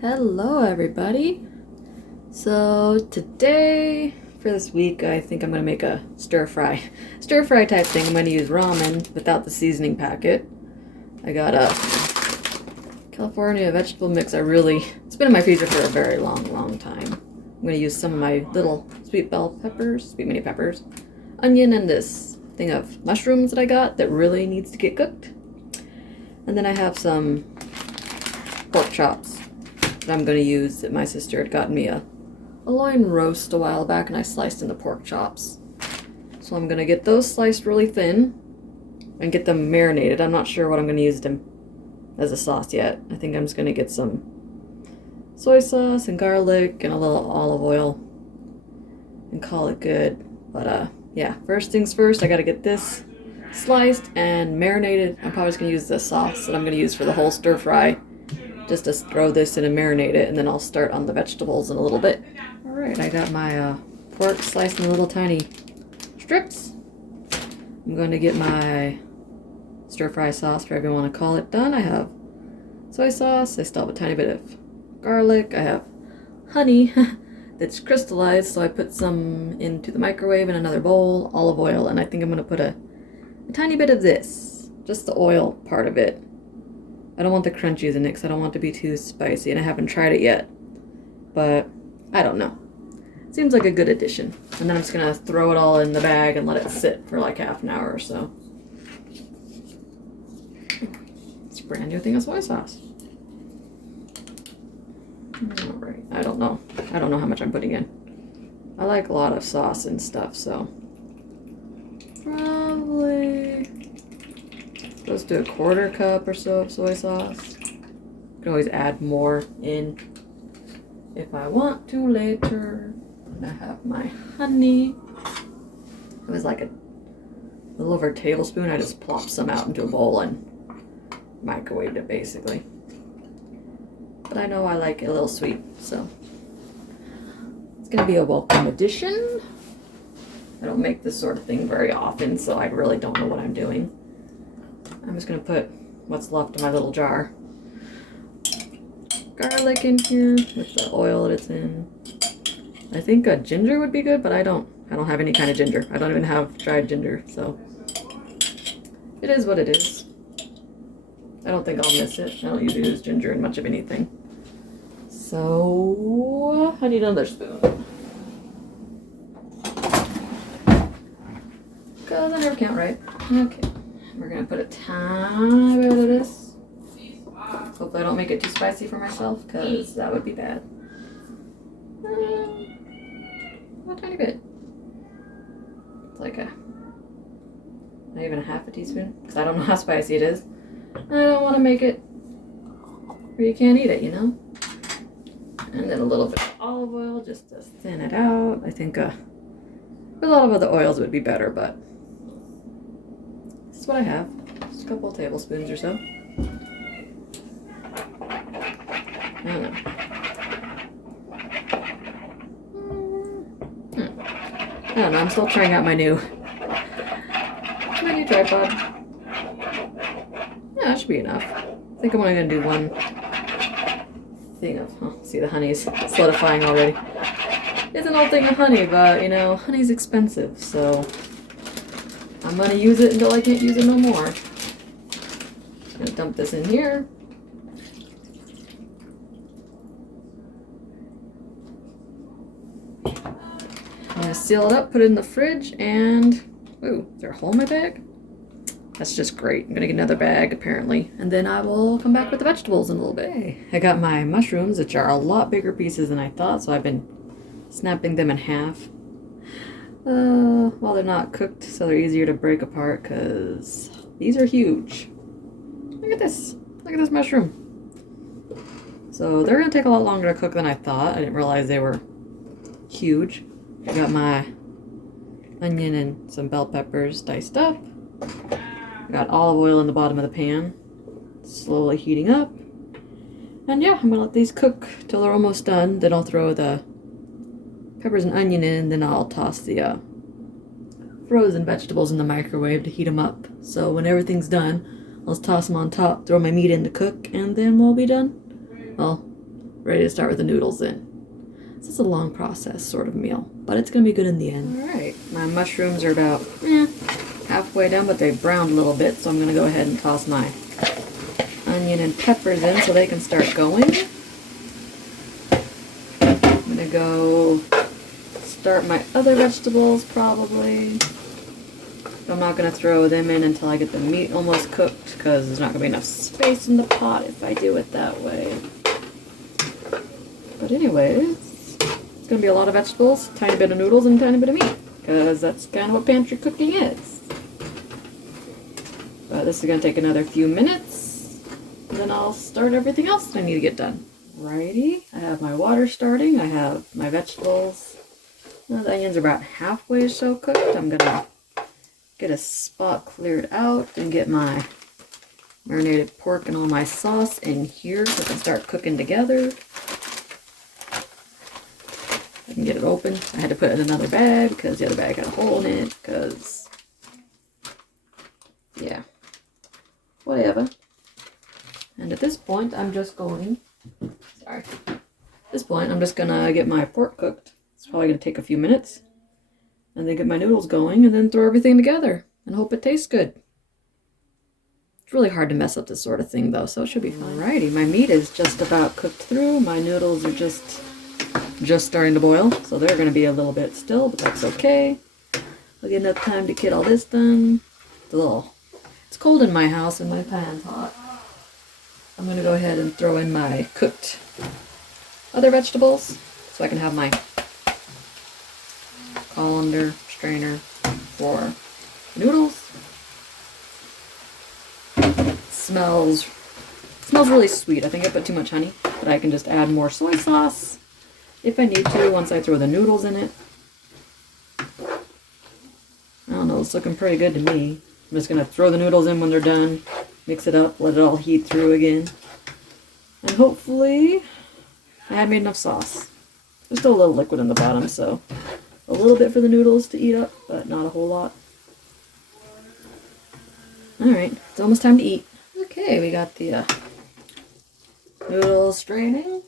Hello everybody! So today, for this week, I think I'm going to make a stir-fry type thing. I'm going to use ramen without the seasoning packet. I got a California vegetable mix. It's been in my freezer for a very long time. I'm going to use some of my little sweet mini peppers, onion, and this thing of mushrooms that I got that really needs to get cooked. And then I have some pork chops that I'm going to use that my sister had gotten me a loin roast a while back, and I sliced into pork chops. So I'm going to get those sliced really thin and get them marinated. I'm not sure what I'm going to use them as a sauce yet. I think I'm just going to get some soy sauce and garlic and a little olive oil and call it good. But yeah, first things first, I got to get this sliced and marinated. I'm probably just going to use the sauce that I'm going to use for the whole stir fry, just to throw this in and marinate it, and then I'll start on the vegetables in a little bit. Alright, I got my pork sliced in little tiny strips. I'm going to get my stir-fry sauce, whatever you want to call it, done. I have soy sauce, I still have a tiny bit of garlic, I have honey that's crystallized, so I put some into the microwave in another bowl, olive oil, and I think I'm going to put a tiny bit of this, just the oil part of it. I don't want the crunchies in it because I don't want it to be too spicy, and I haven't tried it yet. But I don't know. Seems like a good addition. And then I'm just going to throw it all in the bag and let it sit for like half an hour or so. It's a brand new thing of soy sauce. Alright, I don't know. I don't know how much I'm putting in. I like a lot of sauce and stuff, so probably close to a quarter cup or so of soy sauce. You can always add more in if I want to later. And I have my honey. It was like a little over a tablespoon. I just plopped some out into a bowl and microwaved it basically. But I know I like it a little sweet, so it's gonna be a welcome addition. I don't make this sort of thing very often, so I really don't know what I'm doing. I'm just going to put what's left in my little jar. Garlic in here with the oil that it's in. I think a ginger would be good, but I don't have any kind of ginger. I don't even have dried ginger, so it is what it is. I don't think I'll miss it. I don't usually use ginger in much of anything. So I need another spoon, because I never count right. Okay. We're going to put a tiny bit of this. Hopefully I don't make it too spicy for myself, because that would be bad. A tiny bit. It's like not even a half a teaspoon, because I don't know how spicy it is. I don't want to make it where you can't eat it, you know? And then a little bit of olive oil just to thin it out. I think a lot of other oils would be better, but this is what I have. Just a couple of tablespoons or so. I don't know. I don't know. I'm still trying out my new tripod. Yeah, that should be enough. I think I'm only going to do one thing of... Oh, see, the honey's solidifying already. It's an old thing of honey, but, you know, honey's expensive, so I'm going to use it until I can't use it no more. I'm going to dump this in here. I'm going to seal it up, put it in the fridge, and... Ooh, is there a hole in my bag? That's just great. I'm going to get another bag, apparently. And then I will come back with the vegetables in a little bit. Hey, I got my mushrooms, which are a lot bigger pieces than I thought, so I've been snapping them in half. While they're not cooked, so they're easier to break apart, because these are huge. Look at this. Look at this mushroom. So they're going to take a lot longer to cook than I thought. I didn't realize they were huge. I got my onion and some bell peppers diced up. I got olive oil in the bottom of the pan, slowly heating up. And yeah, I'm going to let these cook till they're almost done. Then I'll throw the peppers and onion in, then I'll toss the frozen vegetables in the microwave to heat them up. So when everything's done, I'll just toss them on top, throw my meat in to cook, and then we'll be done. Well, ready to start with the noodles in. This is a long process sort of meal, but it's going to be good in the end. Alright, my mushrooms are about halfway done, but they've browned a little bit, so I'm going to go ahead and toss my onion and peppers in so they can start going. I'm going to go start my other vegetables probably. I'm not going to throw them in until I get the meat almost cooked because there's not going to be enough space in the pot if I do it that way. But anyways, it's going to be a lot of vegetables, tiny bit of noodles, and a tiny bit of meat because that's kind of what pantry cooking is. But this is going to take another few minutes, and then I'll start everything else I need to get done. Alrighty, I have my water starting, I have my vegetables. Now the onions are about halfway or so cooked. I'm going to get a spot cleared out and get my marinated pork and all my sauce in here so I can start cooking together. I can get it open. I had to put it in another bag because the other bag had a hole in it because, yeah, whatever. And at this point, I'm just going to get my pork cooked. It's probably going to take a few minutes. And then get my noodles going and then throw everything together and hope it tastes good. It's really hard to mess up this sort of thing though, so it should be fine. Alrighty, my meat is just about cooked through. My noodles are just starting to boil, so they're going to be a little bit still, but that's okay. I'll get enough time to get all this done. It's cold in my house and my pan's hot. I'm going to go ahead and throw in my cooked other vegetables so I can have my colander strainer for noodles. Smells really sweet. I think I put too much honey, but I can just add more soy sauce if I need to once I throw the noodles in it. I don't know, it's looking pretty good to me. I'm just going to throw the noodles in when they're done, mix it up, let it all heat through again. And hopefully I had made enough sauce. There's still a little liquid in the bottom, so a little bit for the noodles to eat up, but not a whole lot. Alright, it's almost time to eat. Okay, we got the noodles straining.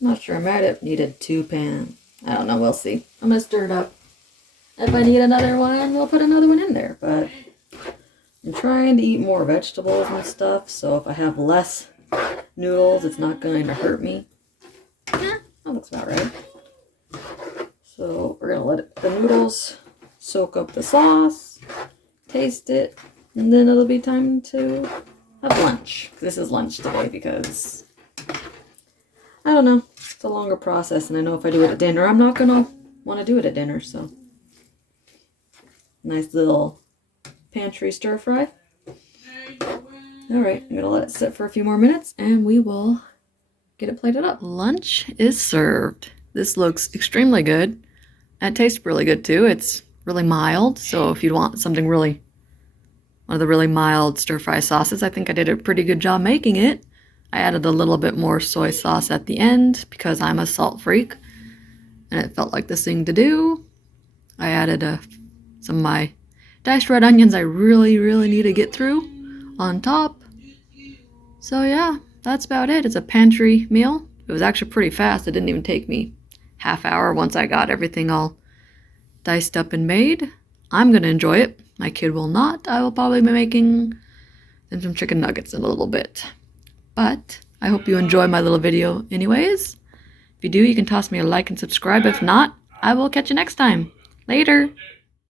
Not sure, I might have needed 2 pans. I don't know, we'll see. I'm going to stir it up. If I need another one, we'll put another one in there, but I'm trying to eat more vegetables and stuff, so if I have less noodles, it's not going to hurt me. That looks about right. So we're going to let the noodles soak up the sauce, taste it, and then it'll be time to have lunch. This is lunch today because, I don't know, it's a longer process, and I know if I do it at dinner, I'm not going to want to do it at dinner, so. Nice little pantry stir fry. Alright, I'm going to let it sit for a few more minutes and we will get it plated up. Lunch is served. This looks extremely good. And it tastes really good too. It's really mild, so if you want something really, one of the really mild stir fry sauces, I think I did a pretty good job making it. I added a little bit more soy sauce at the end because I'm a salt freak and it felt like this thing to do. I added some of my diced red onions I really need to get through on top. So yeah, that's about it. It's a pantry meal. It was actually pretty fast. It didn't even take me half hour once I got everything all diced up and made. I'm going to enjoy it. My kid will not. I will probably be making them some chicken nuggets in a little bit. But I hope you enjoy my little video anyways. If you do, you can toss me a like and subscribe. If not, I will catch you next time. Later!